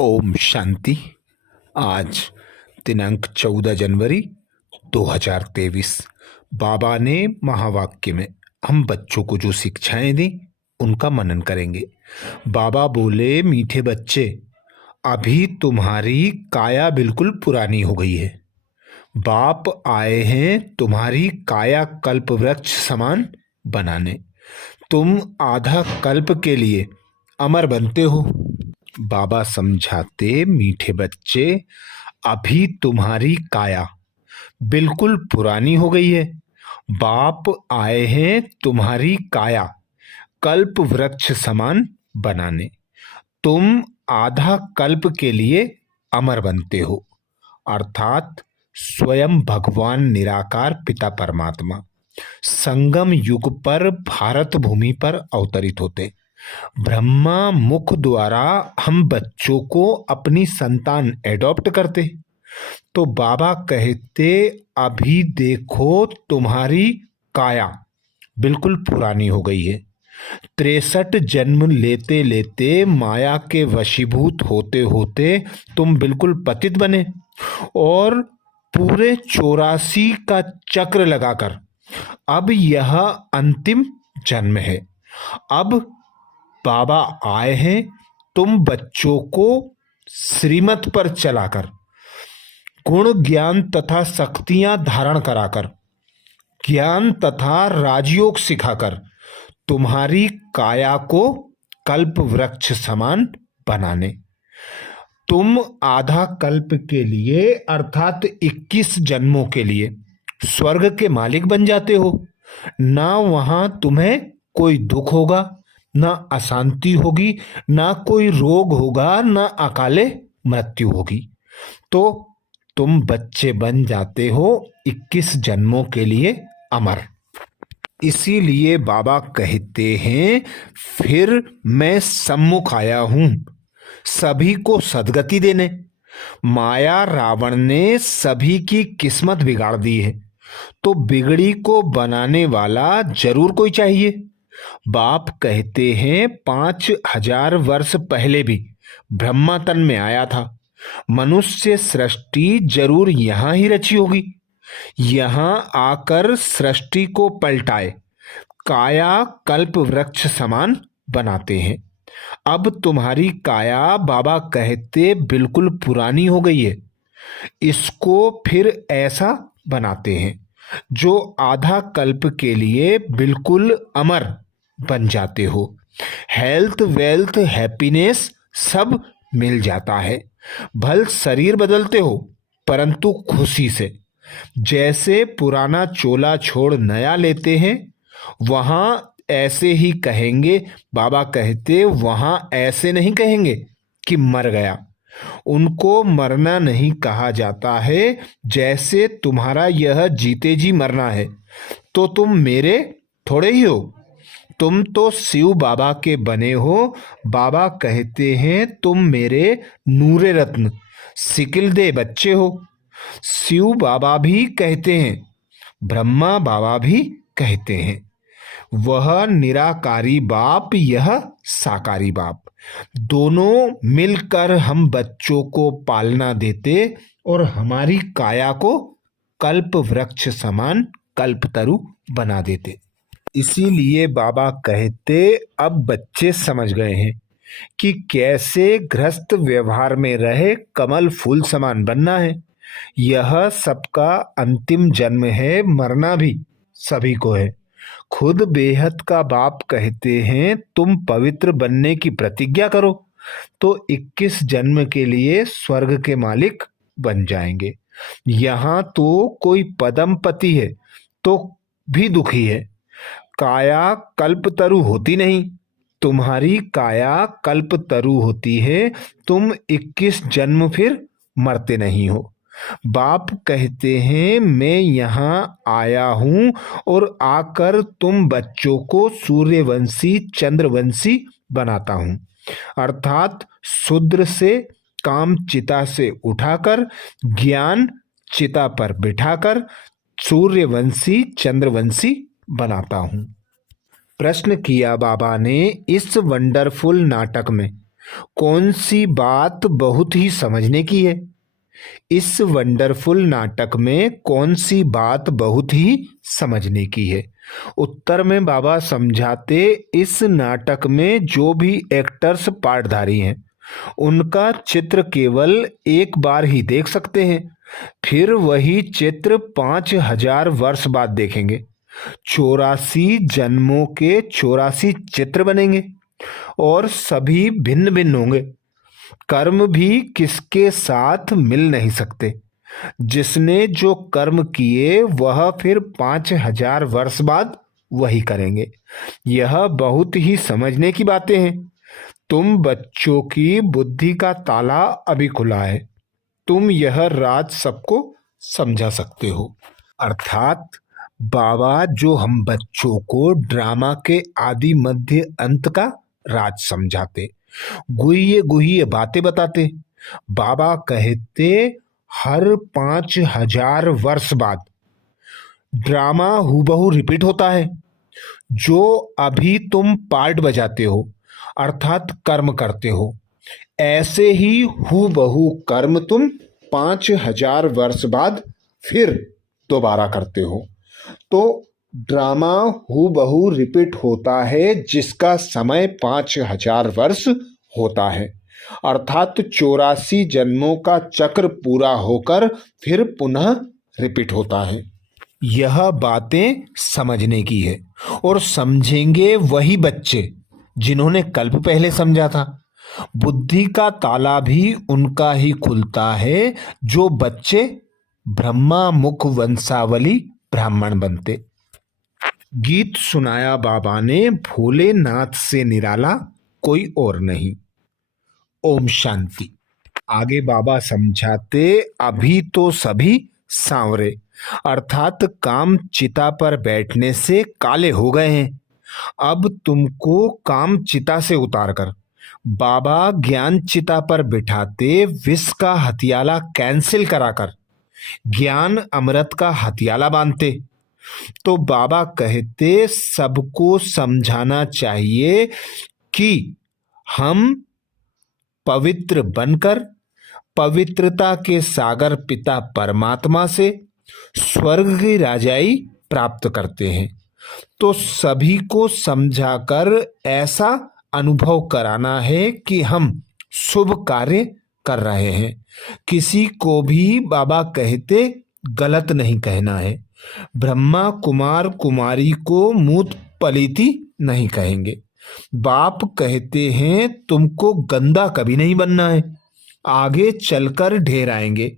ओम शांति। आज दिनांक 14 जनवरी 2023 बाबा ने महावाक्य में हम बच्चों को जो शिक्षाएं दी उनका मनन करेंगे। बाबा बोले, मीठे बच्चे, अभी तुम्हारी काया बिल्कुल पुरानी हो गई है। बाप आए हैं तुम्हारी काया कल्प वृक्ष समान बनाने। तुम आधा कल्प के लिए अमर बनते हो। बाबा समझाते, मीठे बच्चे, अभी तुम्हारी काया बिल्कुल पुरानी हो गई है। बाप आए हैं तुम्हारी काया कल्प वृक्ष समान बनाने। तुम आधा कल्प के लिए अमर बनते हो, अर्थात स्वयं भगवान निराकार पिता परमात्मा संगम युग पर भारत भूमि पर अवतरित होते। ब्रह्मा मुख द्वारा हम बच्चों को अपनी संतान एडॉप्ट करते। तो बाबा कहते, अभी देखो तुम्हारी काया बिल्कुल पुरानी हो गई है। 63 जन्म लेते लेते माया के वशीभूत होते होते तुम बिल्कुल पतित बने और पूरे 84 का चक्र लगाकर अब यह अंतिम जन्म है। अब बाबा आए हैं तुम बच्चों को श्रीमत पर चलाकर, गुण ज्ञान तथा शक्तियां धारण कराकर, ज्ञान तथा राजयोग सिखाकर तुम्हारी काया को कल्प वृक्ष समान बनाने। तुम आधा कल्प के लिए अर्थात 21 जन्मों के लिए स्वर्ग के मालिक बन जाते हो। ना वहां तुम्हें कोई दुख होगा, ना अशांति होगी, ना कोई रोग होगा, ना अकाले मृत्यु होगी। तो तुम बच्चे बन जाते हो 21 जन्मों के लिए अमर। इसीलिए बाबा कहते हैं, फिर मैं सम्मुख आया हूं सभी को सद्गति देने। माया रावण ने सभी की किस्मत बिगाड़ दी है, तो बिगड़ी को बनाने वाला जरूर कोई चाहिए। बाप कहते हैं 5000 वर्ष पहले भी ब्रह्मा तन में आया था। मनुष्य सृष्टि जरूर यहां ही रची होगी। यहां आकर सृष्टि को पलटाए काया कल्प वृक्ष समान बनाते हैं। अब तुम्हारी काया बाबा कहते बिल्कुल पुरानी हो गई है। इसको फिर ऐसा बनाते हैं जो आधा कल्प के लिए बिल्कुल अमर बन जाते हो। हेल्थ, वेल्थ, हैप्पीनेस सब मिल जाता है। भल शरीर बदलते हो परंतु खुशी से। जैसे पुराना चोला छोड़ नया लेते हैं, वहां ऐसे ही कहेंगे। बाबा कहते, वहां ऐसे नहीं कहेंगे कि मर गया। उनको मरना नहीं कहा जाता है। जैसे तुम्हारा यह जीते जी मरना है, तो तुम मेरे थोड़े ही हो। तुम तो शिव बाबा के बने हो। बाबा कहते हैं, तुम मेरे नूरे रत्न सिकिल दे बच्चे हो। शिव बाबा भी कहते हैं, ब्रह्मा बाबा भी कहते हैं। वह निराकारी बाप, यह साकारी बाप, दोनों मिलकर हम बच्चों को पालना देते और हमारी काया को कल्प वृक्ष समान कल्पतरु बना देते। इसीलिए बाबा कहते, अब बच्चे समझ गए हैं कि कैसे गृहस्थ व्यवहार में रहे कमल फूल समान बनना है। यह सबका अंतिम जन्म है, मरना भी सभी को है। खुद बेहद का बाप कहते हैं, तुम पवित्र बनने की प्रतिज्ञा करो तो 21 जन्म के लिए स्वर्ग के मालिक बन जाएंगे। यहां तो कोई पदमपति है तो भी दुखी है। काया कल्पतरु होती नहीं, तुम्हारी काया कल्पतरु होती है। तुम 21 जन्म फिर मरते नहीं हो। बाप कहते हैं, मैं यहाँ आया हूँ और आकर तुम बच्चों को सूर्यवंशी चंद्रवंशी बनाता हूँ। अर्थात शूद्र से काम चिता से उठाकर ज्ञान चिता पर बिठाकर सूर्यवंशी चंद्रवंशी बनाता हूँ। प्रश्न किया बाबा ने, इस वंडरफुल नाटक में कौन सी बात बहुत ही समझने की है? इस वंडरफुल नाटक में कौन सी बात बहुत ही समझने की है? उत्तर में बाबा समझाते, इस नाटक में जो भी एक्टर्स पार्टधारी हैं उनका चित्र केवल एक बार ही देख सकते हैं, फिर वही चित्र 5000 वर्ष बाद देखेंगे। 84 जन्मों के 84 चित्र बनेंगे और सभी भिन्न भिन्न होंगे। कर्म भी किसके साथ मिल नहीं सकते। जिसने जो कर्म किए वह फिर 5000 वर्ष बाद वही करेंगे। यह बहुत ही समझने की बातें हैं। तुम बच्चों की बुद्धि का ताला अभी खुला है, तुम यह राज सबको समझा सकते हो। अर्थात बाबा जो हम बच्चों को ड्रामा के आदि मध्य अंत का राज समझाते, गुह्य गुह्य बातें बताते। बाबा कहते, हर 5000 वर्ष बाद ड्रामा हूबहू रिपीट होता है। जो अभी तुम पार्ट बजाते हो अर्थात कर्म करते हो, ऐसे ही हूबहू कर्म तुम 5000 वर्ष बाद फिर दोबारा करते हो। तो ड्रामा हूबहू रिपीट होता है जिसका समय 5000 वर्ष होता है, अर्थात 84 जन्मों का चक्र पूरा होकर फिर पुनः रिपीट होता है। यह बातें समझने की है और समझेंगे वही बच्चे जिन्होंने कल्प पहले समझा था। बुद्धि का ताला भी उनका ही खुलता है जो बच्चे ब्रह्मा मुख वंशावली ब्राह्मण बनते। गीत सुनाया बाबा ने, भोलेनाथ से निराला कोई और नहीं। ओम शांति। आगे बाबा समझाते, अभी तो सभी सांवरे अर्थात काम चिता पर बैठने से काले हो गए हैं। अब तुमको काम चिता से उतारकर बाबा ज्ञान चिता पर बिठाते, विष का हथियाला कैंसिल कराकर ज्ञान अमृत का हथियाला बांधते। तो बाबा कहते, सबको समझाना चाहिए कि हम पवित्र बनकर पवित्रता के सागर पिता परमात्मा से स्वर्ग की राजाई प्राप्त करते हैं। तो सभी को समझाकर ऐसा अनुभव कराना है कि हम शुभ कार्य कर रहे हैं। किसी को भी बाबा कहते गलत नहीं कहना है। ब्रह्मा कुमार कुमारी को मूत पलीती नहीं कहेंगे। बाप कहते हैं तुमको गंदा कभी नहीं बनना है। आगे चलकर ढेर आएंगे,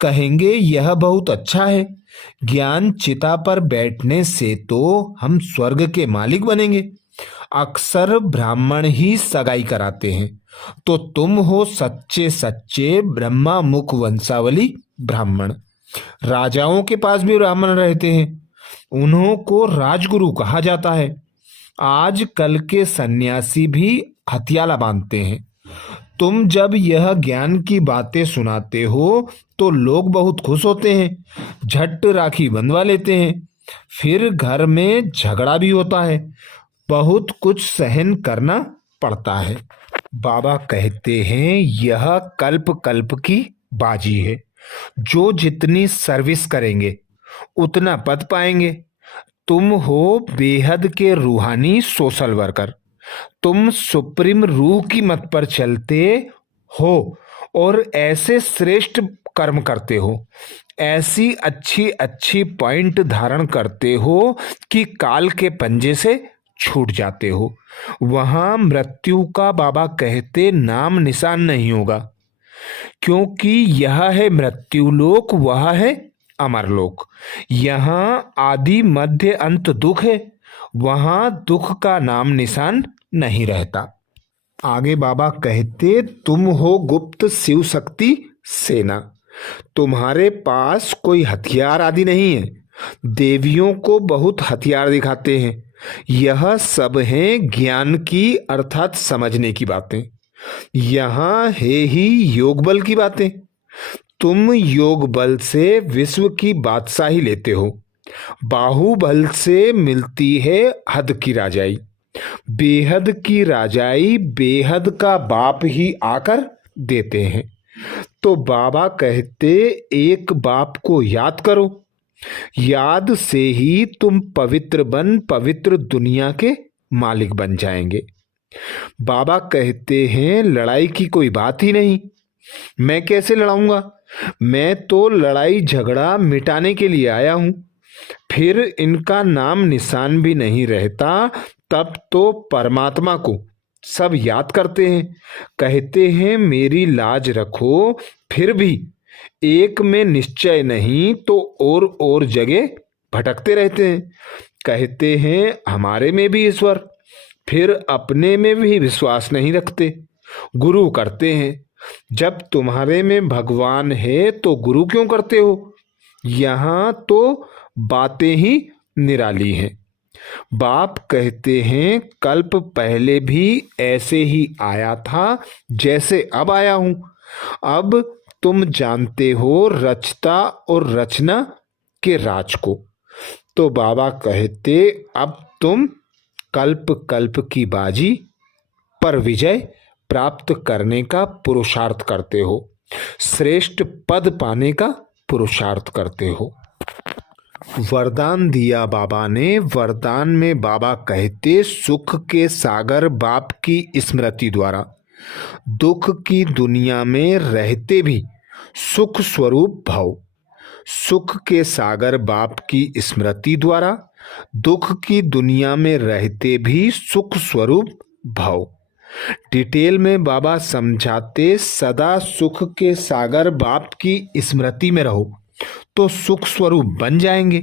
कहेंगे यह बहुत अच्छा है। ज्ञान चिता पर बैठने से तो हम स्वर्ग के मालिक बनेंगे। अक्सर ब्राह्मण ही सगाई कराते हैं, तो तुम हो सच्चे सच्चे ब्रह्मा मुख वंशावली ब्राह्मण। राजाओं के पास भी ब्राह्मण रहते हैं, उन्हों को राजगुरु कहा जाता है। आज कल के सन्यासी भी हथियाला बांधते हैं। तुम जब यह ज्ञान की बातें सुनाते हो तो लोग बहुत खुश होते हैं, झट राखी बंधवा लेते हैं। फिर घर में झगड़ा भी होता है, बहुत कुछ सहन करना पड़ता है। बाबा कहते हैं यह कल्प कल्प की बाजी है। जो जितनी सर्विस करेंगे उतना पद पाएंगे। तुम हो बेहद के रूहानी सोशल वर्कर। तुम सुप्रीम रूह की मत पर चलते हो और ऐसे श्रेष्ठ कर्म करते हो, ऐसी अच्छी अच्छी पॉइंट धारण करते हो कि काल के पंजे से छूट जाते हो। वहां मृत्यु का बाबा कहते नाम निशान नहीं होगा, क्योंकि यह है मृत्युलोक, वह है अमरलोक। यहाँ आदि मध्य अंत दुख है, वहां दुख का नाम निशान नहीं रहता। आगे बाबा कहते तुम हो गुप्त शिव शक्ति सेना। तुम्हारे पास कोई हथियार आदि नहीं है। देवियों को बहुत हथियार दिखाते हैं। यह सब हैं ज्ञान की अर्थात समझने की बातें। यहाँ है ही योग बल की बातें। तुम योग बल से विश्व की बादशाही लेते हो, बाहुबल से मिलती है हद की राजाई। बेहद की राजाई बेहद का बाप ही आकर देते हैं। तो बाबा कहते एक बाप को याद करो, याद से ही तुम पवित्र बन पवित्र दुनिया के मालिक बन जाएंगे। बाबा कहते हैं लड़ाई की कोई बात ही नहीं। मैं कैसे लड़ाऊंगा? मैं तो लड़ाई झगड़ा मिटाने के लिए आया हूं। फिर इनका नाम निशान भी नहीं रहता, तब तो परमात्मा को सब याद करते हैं, कहते हैं मेरी लाज रखो। फिर भी एक में निश्चय नहीं तो और जगह भटकते रहते हैं, कहते हैं हमारे में भी ईश्वर, फिर अपने में भी विश्वास नहीं रखते, गुरु करते हैं। जब तुम्हारे में भगवान है तो गुरु क्यों करते हो? यहाँ तो बातें ही निराली हैं। बाप कहते हैं कल्प पहले भी ऐसे ही आया था जैसे अब आया हूं। अब तुम जानते हो रचता और रचना के राज को। तो बाबा कहते अब तुम कल्प कल्प की बाजी पर विजय प्राप्त करने का पुरुषार्थ करते हो, श्रेष्ठ पद पाने का पुरुषार्थ करते हो। वरदान दिया बाबा ने। वरदान में बाबा कहते सुख के सागर बाप की स्मृति द्वारा दुख की दुनिया में रहते भी सुख स्वरूप भव। सुख के सागर बाप की स्मृति द्वारा दुख की दुनिया में रहते भी सुख स्वरूप भव। डिटेल में बाबा समझाते सदा सुख के सागर बाप की स्मृति में रहो तो सुख स्वरूप बन जाएंगे।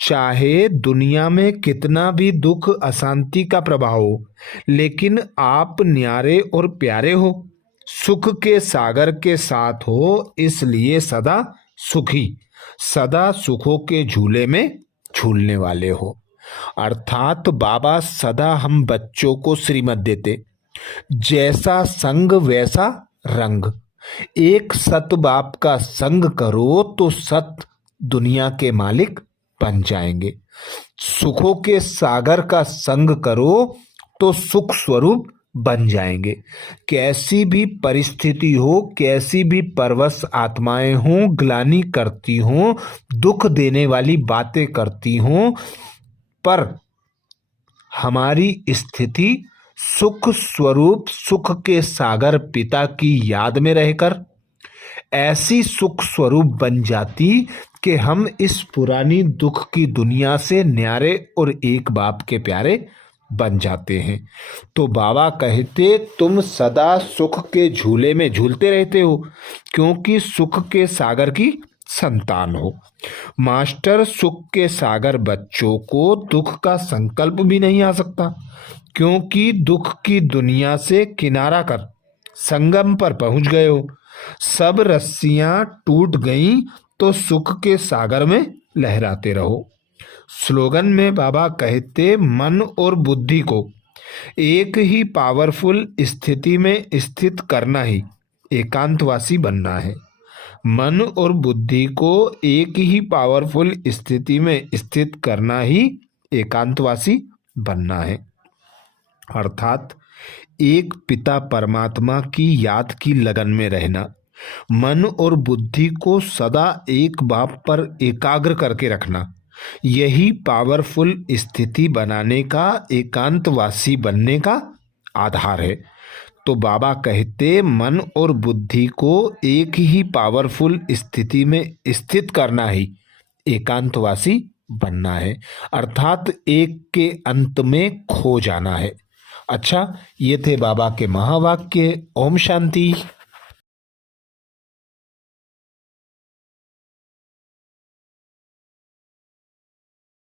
चाहे दुनिया में कितना भी दुख अशांति का प्रभाव हो, लेकिन आप न्यारे और प्यारे हो, सुख के सागर के साथ हो, इसलिए सदा सुखी, सदा सुखों के झूले में झूलने वाले हो। अर्थात बाबा सदा हम बच्चों को श्रीमत देते, जैसा संग वैसा रंग। एक सत बाप का संग करो तो सत दुनिया के मालिक बन जाएंगे। सुखों के सागर का संग करो तो सुख स्वरूप बन जाएंगे। कैसी भी परिस्थिति हो, कैसी भी परवश आत्माएं हों, ग्लानि करती हों, दुख देने वाली बातें करती हों, पर हमारी स्थिति सुख स्वरूप सुख के सागर पिता की याद में रहकर ऐसी सुख स्वरूप बन जाती कि हम इस पुरानी दुख की दुनिया से न्यारे और एक बाप के प्यारे बन जाते हैं। तो बाबा कहते तुम सदा सुख के झूले में झूलते रहते हो, क्योंकि सुख के सागर की संतान हो। मास्टर सुख के सागर बच्चों को दुख का संकल्प भी नहीं आ सकता, क्योंकि दुख की दुनिया से किनारा कर संगम पर पहुंच गए हो। सब रस्सियां टूट गईं तो सुख के सागर में लहराते रहो। स्लोगन में बाबा कहते मन और बुद्धि को एक ही पावरफुल स्थिति में स्थित करना ही एकांतवासी बनना है। मन और बुद्धि को एक ही पावरफुल स्थिति में स्थित करना ही एकांतवासी बनना है। अर्थात एक पिता परमात्मा की याद की लगन में रहना, मन और बुद्धि को सदा एक बाप पर एकाग्र करके रखना, यही पावरफुल स्थिति बनाने का, एकांतवासी बनने का आधार है। तो बाबा कहते मन और बुद्धि को एक ही पावरफुल स्थिति में स्थित करना ही एकांतवासी बनना है, अर्थात एक के अंत में खो जाना है। अच्छा, ये थे बाबा के महावाक्य। ओम शांति।